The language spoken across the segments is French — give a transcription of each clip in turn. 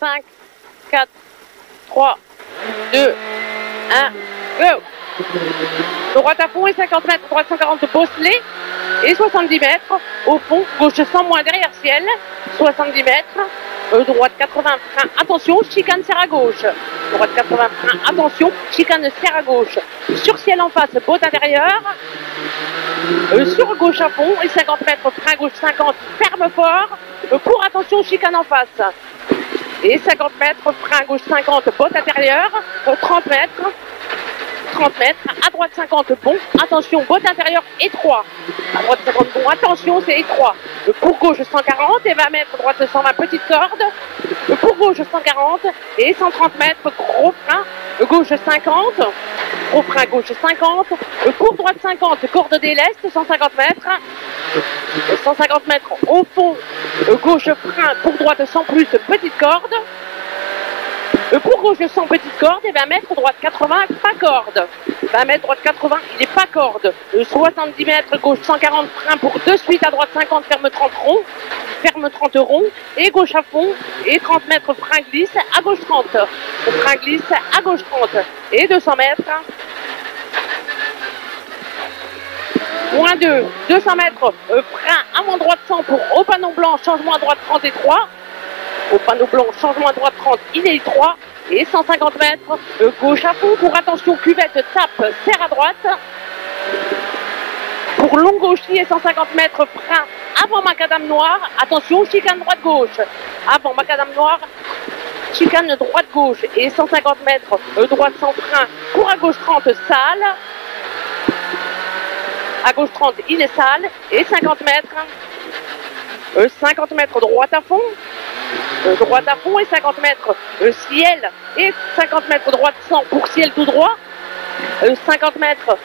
5, 4, 3, 2, 1, go. Droite à fond et 50 mètres, droite 140 bosselé et 70 mètres au fond, gauche 100 moins derrière ciel, 70 mètres, droite 80 frein, attention, chicane serre à gauche, droite 80 frein, attention, chicane serre à gauche, sur ciel en face, botte intérieure, sur gauche à fond et 50 mètres, frein gauche 50, ferme fort, court, attention, chicane en face, et 50 mètres, frein gauche 50, botte intérieure, 30 mètres, 30 mètres, à droite 50 bon, attention, botte intérieure étroit, à droite 50 bon, attention, c'est étroit, pour gauche 140 et 20 mètres, droite 120, petite corde, pour gauche 140 et 130 mètres, gros frein, gauche 50, gros frein gauche 50, pour droite 50, corde déleste, 150 mètres, 150 mètres au fond, gauche frein, pour droite 100 plus, petite corde, pour gauche 100 petite corde et 20 mètres droite 80 pas corde. 20 mètres droite 80 il n'est pas corde. 70 mètres gauche 140 frein pour de suite à droite 50 ferme 30 rond. Ferme 30 rond et gauche à fond et 30 mètres frein glisse à gauche 30. Frein glisse à gauche 30 et 200 mètres. Moins 2, 200 mètres frein avant droite 100 pour au panneau blanc changement à droite 30 et 3. Au panneau blanc, changement à droite 30, il est 3 et 150 mètres, gauche à fond pour attention, cuvette, tape, serre à droite. Pour long gauchis et 150 mètres, frein avant macadam noir, attention, chicane droite-gauche. Avant macadam noir, chicane droite-gauche et 150 mètres, droite sans frein, court à gauche 30, sale. À gauche 30, il est sale et 50 mètres. 50 mètres droite à fond. Droite à fond et 50 mètres ciel et 50 mètres droite 100 pour ciel tout droit. 50 mètres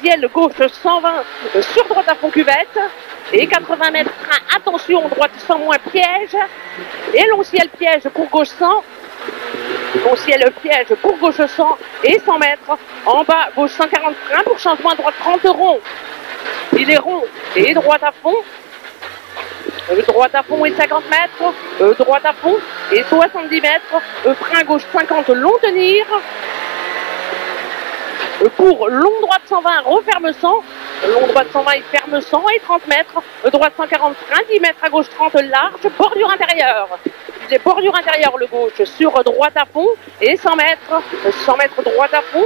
ciel gauche 120 sur droite à fond cuvette et 80 mètres frein, attention, droite 100 moins piège et long ciel piège pour gauche 100. Long ciel piège pour gauche 100 et 100 mètres en bas gauche 140 frein pour changement à droite 30 rond. Il est rond et droite à fond. Droite à fond et 50 mètres, droite à fond et 70 mètres, frein gauche 50, long tenir, pour long droite 120, referme 100, long droite 120, il ferme 100 et 30 mètres, droite 140, frein 10 mètres à gauche 30, large, bordure intérieure. Il est bordure intérieure le gauche sur droite à fond et 100 mètres droite à fond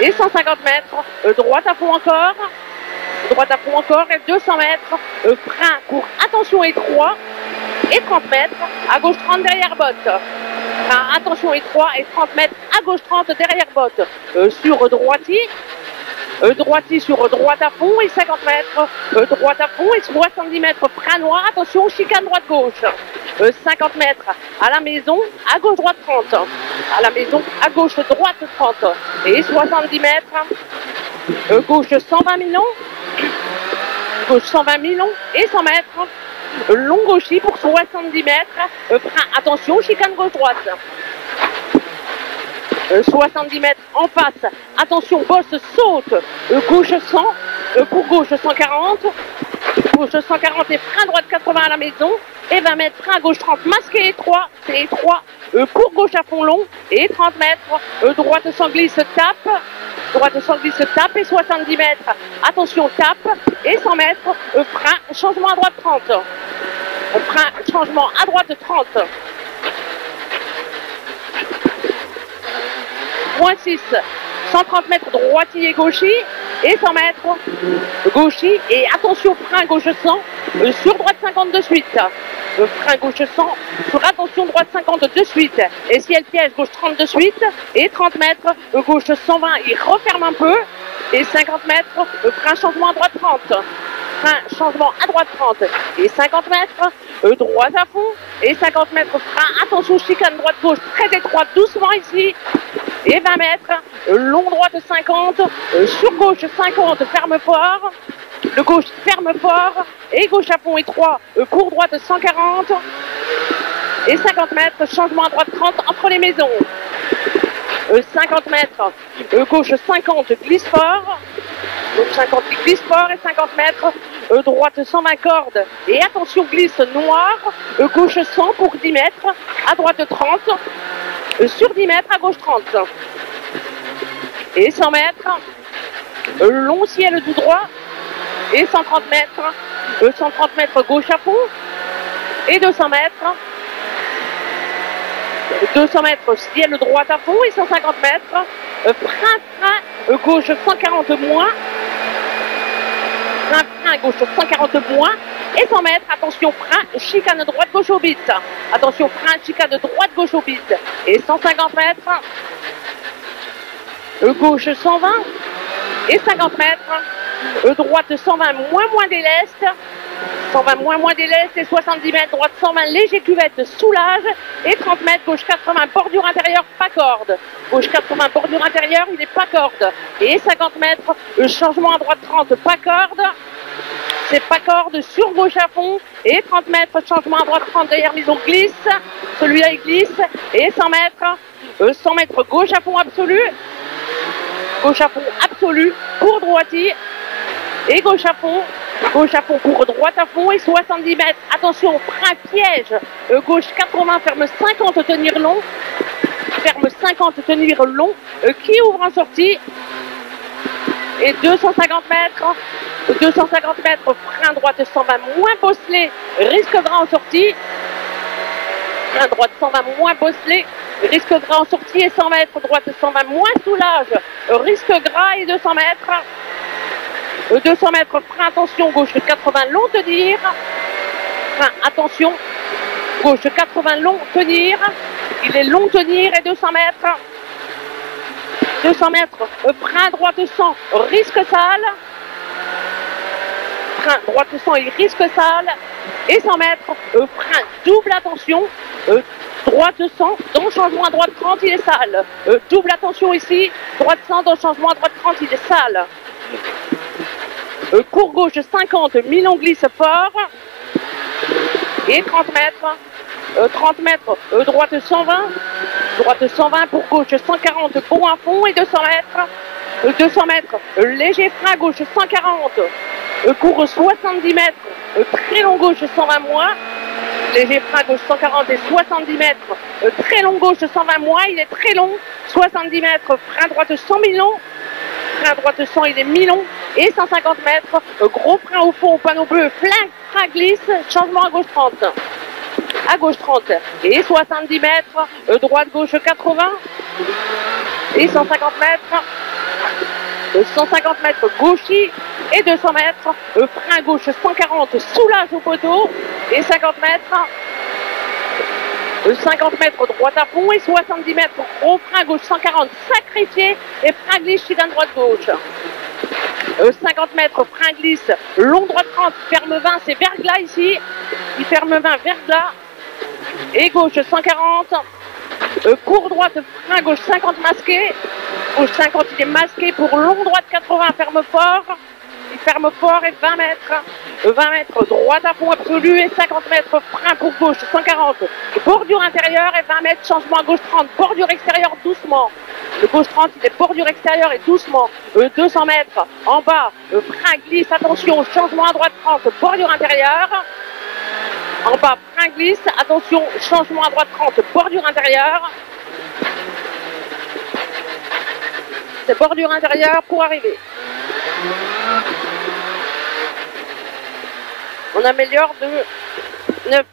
et 150 mètres, droite à fond encore. Droite à fond encore et 200 mètres, frein pour attention étroit et 30 mètres, à gauche 30 derrière botte. Frein attention étroit et 30 mètres, à gauche 30 derrière botte. Sur droitier, droitier sur droite à fond et 50 mètres, droite à fond et 70 mètres, frein noir, attention, chicane droite-gauche. 50 mètres à la maison, à gauche droite 30. À la maison, à gauche droite 30. Et 70 mètres, gauche 120 millions. Gauche 120 millions et 100 mètres, long gauchis pour 70 mètres, frein, attention, chicane gauche-droite. 70 mètres en face, attention, bosse saute, gauche 100, pour gauche 140, gauche 140 et frein droite 80 à la maison, et 20 mètres, frein gauche 30, masqué étroit, c'est étroit, pour gauche à fond long, et 30 mètres, droite sans glisse, tape, droite sans glisse, tape, et 70 mètres, attention, tape, et 100 mètres, frein, changement à droite 30, frein, changement à droite 30, point 6, 130 mètres droitier gauchis et 100 mètres gauchis et attention frein gauche 100 sur droite 50 de suite. Frein gauche 100 sur attention droite 50 de suite et ciel piège gauche 30 de suite et 30 mètres gauche 120 il referme un peu et 50 mètres frein changement à droite 30. Frein changement à droite 30 et 50 mètres droite à fond et 50 mètres frein attention chicane droite gauche très étroite doucement ici et 20 mètres long droite 50 sur gauche 50 ferme fort le gauche ferme fort et gauche à fond étroit pour droite 140 et 50 mètres changement à droite 30 entre les maisons 50 mètres gauche 50 glisse fort gauche 50 glisse fort et 50 mètres droite 120 cordes. Et attention, glisse noire, gauche 100 pour 10 mètres, à droite 30, sur 10 mètres, à gauche 30. Et 100 mètres, long ciel tout droit, et 130 mètres gauche à fond, et 200 mètres, 200 mètres ciel droit à fond, et 150 mètres, frein, gauche 140 moins, frein, gauche 140 moins, et 100 mètres, attention, frein, chicane droite, gauche au bit, attention, frein, chicane droite, gauche au bit, et 150 mètres, gauche 120, et 50 mètres, droite 120, moins déleste, 120 moins déleste, et 70 mètres, droite 120, léger cuvette, soulage, et 30 mètres, gauche 80, bordure intérieure, pas corde, gauche 80, bordure intérieure, il n'est pas corde, et 50 mètres, changement à droite 30, pas corde, c'est pas corde, sur gauche à fond, et 30 mètres, changement à droite 30, derrière mise, on glisse, celui-là il glisse, et 100 mètres, gauche à fond absolu, pour droitier, et gauche à fond pour droite à fond, et 70 mètres, attention, frein piège, gauche 80, ferme 50, tenir long, qui ouvre en sortie, et 250 mètres, frein droite 120, moins bosselé, risque gras en sortie, frein droite 120, moins bosselé, risque gras en sortie, et 100 mètres, droite 120, moins soulage, risque gras, et 200 mètres, frein, attention, gauche 80, long tenir, frein, attention, gauche 80, long tenir, il est long tenir, et 200 mètres, frein, droite 100, risque sale, frein, droite 100, il risque sale, et 100 mètres, frein, double attention, droite 100, dans le changement à droite 30, il est sale, double attention ici, droite 100, dans le changement à droite 30, il est sale, court gauche 50, mi-long glisse fort, et 30 mètres, droite 120 pour gauche 140, bon à fond, et 200 mètres, léger frein gauche 140, court 70 mètres, très long gauche 120 moins, léger frein gauche 140 et 70 mètres, très long gauche 120 moins, il est très long, 70 mètres, frein droite 100 mi-long, frein droite 100, il est mi-long, et 150 mètres, gros frein au fond au panneau bleu, frein glisse, changement à gauche 30. Et 70 mètres, droite gauche 80, et 150 mètres, gauchis, et 200 mètres, frein gauche 140, soulage au poteau, et 50 mètres, droite à fond, et 70 mètres, gros frein gauche 140, sacrifié, et frein glisse, chicane droite gauche. 50 mètres, frein glisse, long droite 30, ferme 20, c'est verglas ici, il ferme 20, verglas, et gauche 140, court droite, frein gauche 50 masqué, gauche 50 il est masqué pour long droite 80, ferme fort, il ferme fort, et 20 mètres, droite à fond absolu, et 50 mètres, frein pour gauche 140, bordure intérieure, et 20 mètres, changement à gauche 30, bordure extérieure doucement, le gauche 30 il est bordure extérieure et doucement, 200 mètres, en bas, frein glisse, attention, changement à droite 30, bordure intérieure, en bas, frein glisse, attention, changement à droite 30, bordure intérieure, c'est bordure intérieure pour arriver. On améliore de 9.